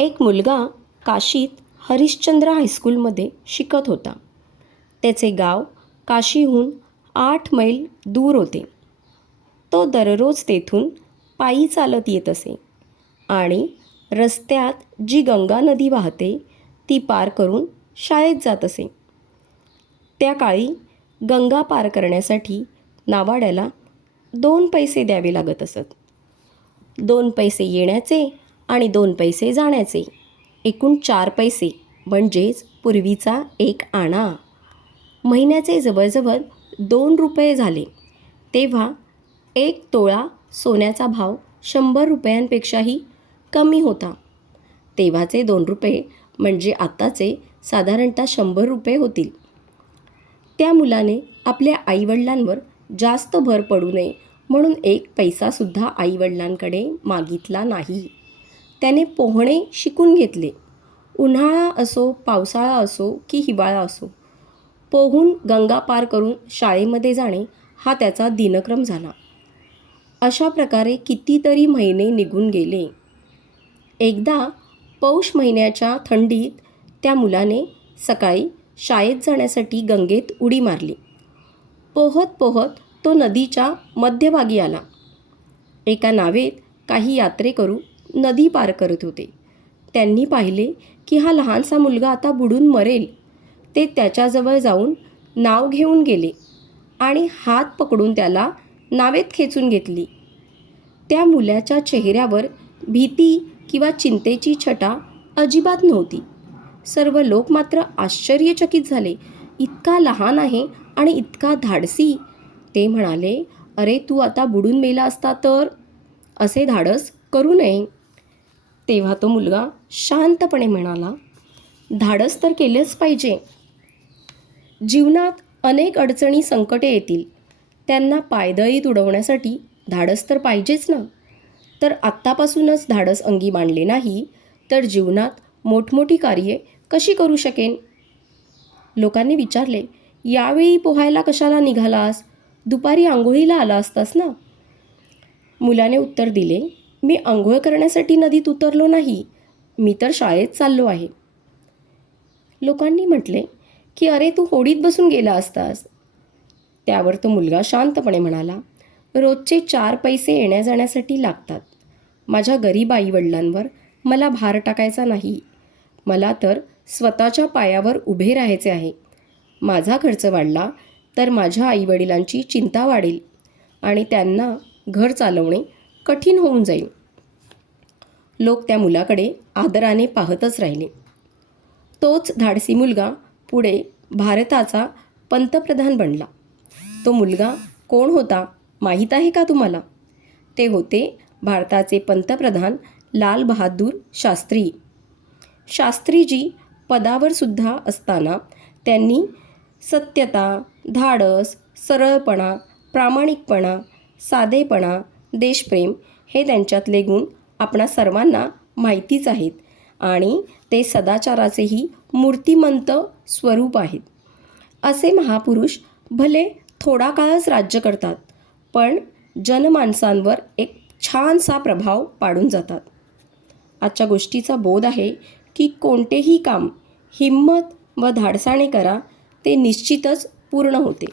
एक मुलगा काशीत हरिश्चंद्र हायस्कूलमध्ये शिकत होता. त्याचे गाव काशीहून आठ मैल दूर होते. तो दररोज तेथून पायी चालत येत असे आणि रस्त्यात जी गंगा नदी वाहते ती पार करून शाळेत जात असे. त्या काळी गंगा पार करण्यासाठी नावाड्याला दोन पैसे द्यावे लागत असत. दोन पैसे येण्याचे आणि दोन पैसे जाण्याचे. एकूण चार पैसे म्हणजेच पूर्वीचा एक आणा. महिन्याचे जवळजवळ दोन रुपये झाले. तेव्हा एक तोळा सोन्याचा भाव शंभर रुपयांपेक्षाही कमी होता. तेव्हाचे दोन रुपये म्हणजे आत्ताचे साधारणतः शंभर रुपये होतील. त्या मुलाने आपल्या आईवडिलांवर जास्त भर पडू नये म्हणून एक पैसासुद्धा आईवडिलांकडे मागितला नाही. त्याने पोहणे शिकून घेतले. उन्हाळा असो पावसाळा असो की हिवाळा असो पोहून गंगा पार करून शाळेमध्ये जाणे हा त्याचा दिनक्रम झाला. अशा प्रकारे कितीतरी महिने निघून गेले. एकदा पौष महिन्याच्या थंडीत त्या मुलाने सकाळी शाळेत जाण्यासाठी गंगेत उडी मारली. पोहत पोहत तो नदीच्या मध्यभागी आला. एका नावेत काही यात्रेकरू नदी पार करत होते. त्यांनी पाहिले की हा लहानसा मुलगा आता बुडून मरेल. ते त्याच्याजवळ जाऊन नाव घेऊन गेले आणि हात पकडून त्याला नावेत खेचून घेतली. त्या मुलाच्या चेहऱ्यावर भीती किंवा चिंतेची छटा अजिबात नव्हती. सर्व लोक मात्र आश्चर्यचकित झाले. इतका लहान आहे आणि इतका धाडसी. ते म्हणाले अरे तू आता बुडून मेला असता तर? असे धाडस करू नये. तेव्हा तो मुलगा शांतपणे म्हणाला धाडस तर केलंच पाहिजे. जीवनात अनेक अडचणी संकटे येतील. त्यांना पायदळी तुडवण्यासाठी धाडस तर पाहिजेच ना. तर आत्तापासूनच धाडस अंगी मांडले नाही तर जीवनात मोठमोठी कार्ये कशी करू शकेन? लोकांनी विचारले यावेळी पोहायला कशाला निघालास? दुपारी आंघोळीला आला असतास ना? मुलाने उत्तर दिले मी आंघोळ करण्यासाठी नदीत उतरलो नाही. मी तर शाळेत चाललो आहे. लोकांनी म्हटले की अरे तू होडीत बसून गेला असतास. त्यावर तो मुलगा शांतपणे म्हणाला रोजचे चार पैसे येण्या जाण्यासाठी लागतात. माझ्या गरीब आईवडिलांवर मला भार टाकायचा नाही. मला तर स्वतःच्या पायावर उभे राहायचे आहे. माझा खर्च वाढला तर माझ्या आईवडिलांची चिंता वाढेल आणि त्यांना घर चालवणे कठीण होऊन जाईल. लोक त्या मुलाकडे आदराने पाहतच राहिले. तोच धाडसी मुलगा पुढे भारताचा पंतप्रधान बनला. तो मुलगा कोण होता माहीत आहे का तुम्हाला? ते होते भारताचे पंतप्रधान लाल बहादूर शास्त्री. शास्त्रीजी पदावर सुद्धा असताना त्यांनी सत्यता धाडस सरळपणा प्रामाणिकपणा साधेपणा देशप्रेम हे त्यांच्यातले गुण आपणा सर्वांना माहितीच आहेत आणि ते सदाचाराचेही मूर्तिमंत स्वरूप आहेत. असे महापुरुष भले थोडा काळच राज्य करतात पण जनमानसांवर एक छानसा प्रभाव पाडून जातात. आजच्या गोष्टीचा बोध आहे की कोणतेही काम हिंमत व धाडसाने करा ते निश्चितच पूर्ण होते.